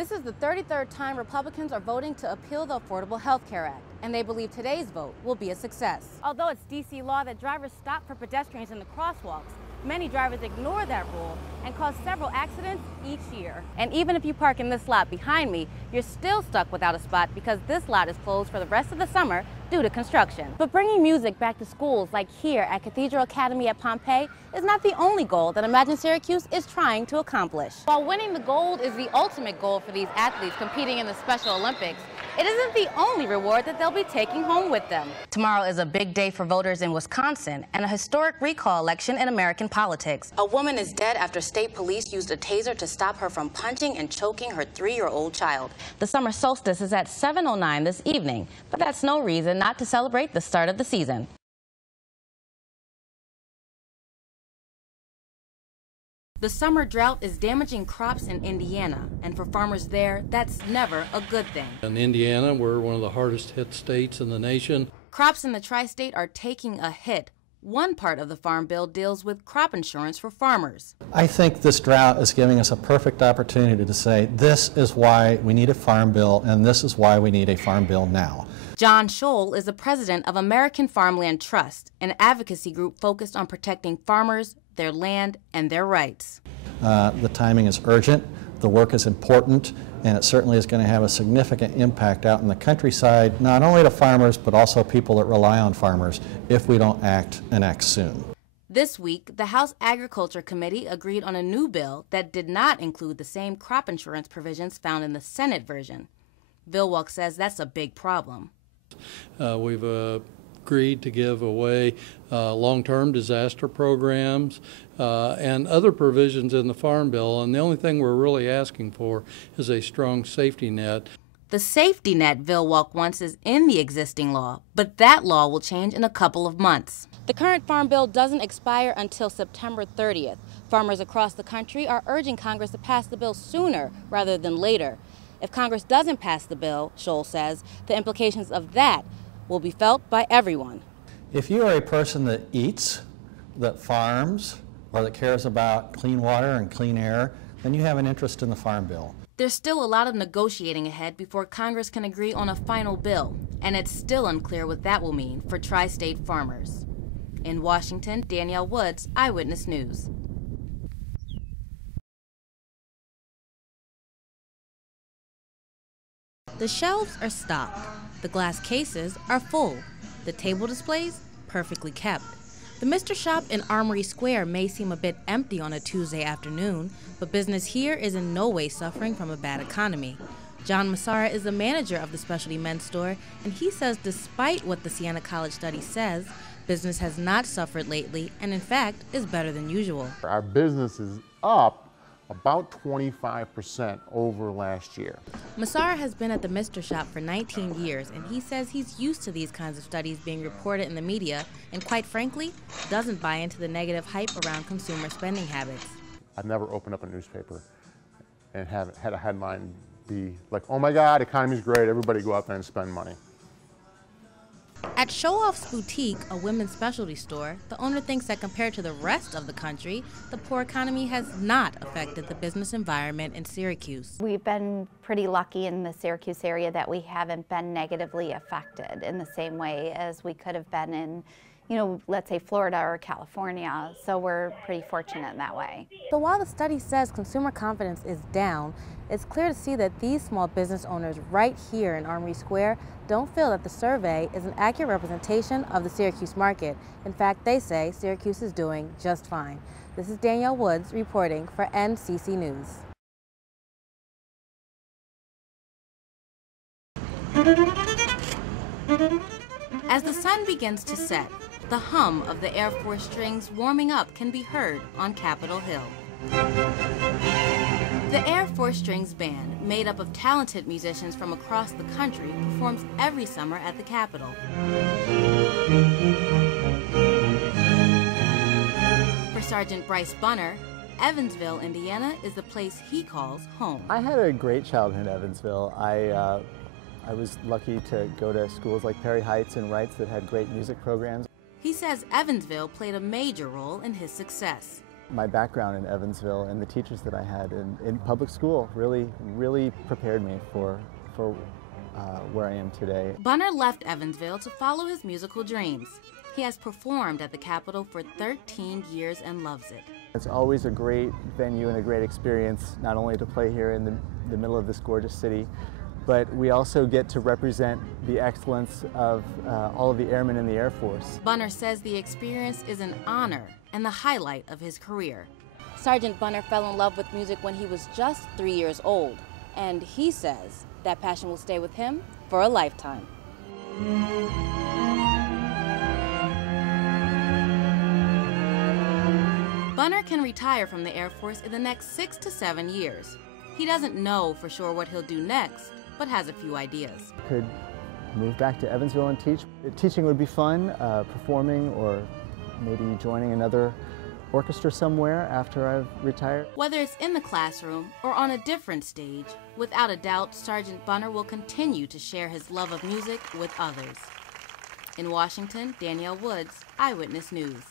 This is the 33rd time Republicans are voting to appeal the Affordable Health Care Act, and they believe today's vote will be a success. Although it's D.C. law that drivers stop for pedestrians in the crosswalks, many drivers ignore that rule and cause several accidents each year. And even if you park in this lot behind me, you're still stuck without a spot because this lot is closed for the rest of the summer due to construction. But bringing music back to schools like here at Cathedral Academy at Pompeii is not the only goal that Imagine Syracuse is trying to accomplish. While winning the gold is the ultimate goal for these athletes competing in the Special Olympics, it isn't the only reward that they'll be taking home with them. Tomorrow is a big day for voters in Wisconsin and a historic recall election in American politics. A woman is dead after state police used a taser to stop her from punching and choking her 3-year-old child. The summer solstice is at 7:09 this evening, but that's no reason not to celebrate the start of the season. The summer drought is damaging crops in Indiana, and for farmers there, that's never a good thing. In Indiana, we're one of the hardest hit states in the nation. Crops in the tri-state are taking a hit. One part of the Farm Bill deals with crop insurance for farmers. I think this drought is giving us a perfect opportunity to say this is why we need a Farm Bill and this is why we need a Farm Bill now. John Scholl is the president of American Farmland Trust, an advocacy group focused on protecting farmers, their land, and their rights. The timing is urgent, the work is important, and it certainly is going to have a significant impact out in the countryside, not only to farmers, but also people that rely on farmers if we don't act and act soon. This week, the House Agriculture Committee agreed on a new bill that did not include the same crop insurance provisions found in the Senate version. Vilwalk says that's a big problem. We've agreed to give away long-term disaster programs and other provisions in the Farm Bill, and the only thing we're really asking for is a strong safety net. The safety net Vilwalk wants is in the existing law, but that law will change in a couple of months. The current Farm Bill doesn't expire until September 30th. Farmers across the country are urging Congress to pass the bill sooner rather than later. If Congress doesn't pass the bill, Scholl says, the implications of that will be felt by everyone. If you are a person that eats, that farms, or that cares about clean water and clean air, then you have an interest in the Farm Bill. There's still a lot of negotiating ahead before Congress can agree on a final bill, and it's still unclear what that will mean for tri-state farmers. In Washington, Danielle Woods, Eyewitness News. The shelves are stocked, the glass cases are full, the table displays perfectly kept. The Mr. Shop in Armory Square may seem a bit empty on a Tuesday afternoon, but business here is in no way suffering from a bad economy. John Massara is the manager of the specialty men's store, and he says despite what the Siena College study says, business has not suffered lately and in fact is better than usual. Our business is up about 25% over last year. Massara has been at the Mr. Shop for 19 years, and he says he's used to these kinds of studies being reported in the media and, quite frankly, doesn't buy into the negative hype around consumer spending habits. I've never opened up a newspaper and had a headline be like, oh my God, economy's great, everybody go out there and spend money. At Show Off's Boutique, a women's specialty store, the owner thinks that compared to the rest of the country, the poor economy has not affected the business environment in Syracuse. We've been pretty lucky in the Syracuse area that we haven't been negatively affected in the same way as we could have been in, let's say Florida or California. So we're pretty fortunate in that way. So while the study says consumer confidence is down, it's clear to see that these small business owners right here in Armory Square don't feel that the survey is an accurate representation of the Syracuse market. In fact, they say Syracuse is doing just fine. This is Danielle Woods reporting for NCC News. As the sun begins to set, the hum of the Air Force strings warming up can be heard on Capitol Hill. The Air Force Strings Band, made up of talented musicians from across the country, performs every summer at the Capitol. For Sergeant Bryce Bunner, Evansville, Indiana is the place he calls home. I had a great childhood in Evansville. I was lucky to go to schools like Perry Heights and Wrights that had great music programs. He says Evansville played a major role in his success. My background in Evansville and the teachers that I had in public school really prepared me for where I am today. Bunner left Evansville to follow his musical dreams. He has performed at the Capitol for 13 years and loves it. It's always a great venue and a great experience, not only to play here in the middle of this gorgeous city, but we also get to represent the excellence of all of the airmen in the Air Force. Bunner says the experience is an honor and the highlight of his career. Sergeant Bunner fell in love with music when he was just 3 years old, and he says that passion will stay with him for a lifetime. Bunner can retire from the Air Force in the next 6 to 7 years. He doesn't know for sure what he'll do next, but has a few ideas. Could move back to Evansville and teach. Teaching would be fun, performing or maybe joining another orchestra somewhere after I've retired. Whether it's in the classroom or on a different stage, without a doubt, Sergeant Bunner will continue to share his love of music with others. In Washington, Danielle Woods, Eyewitness News.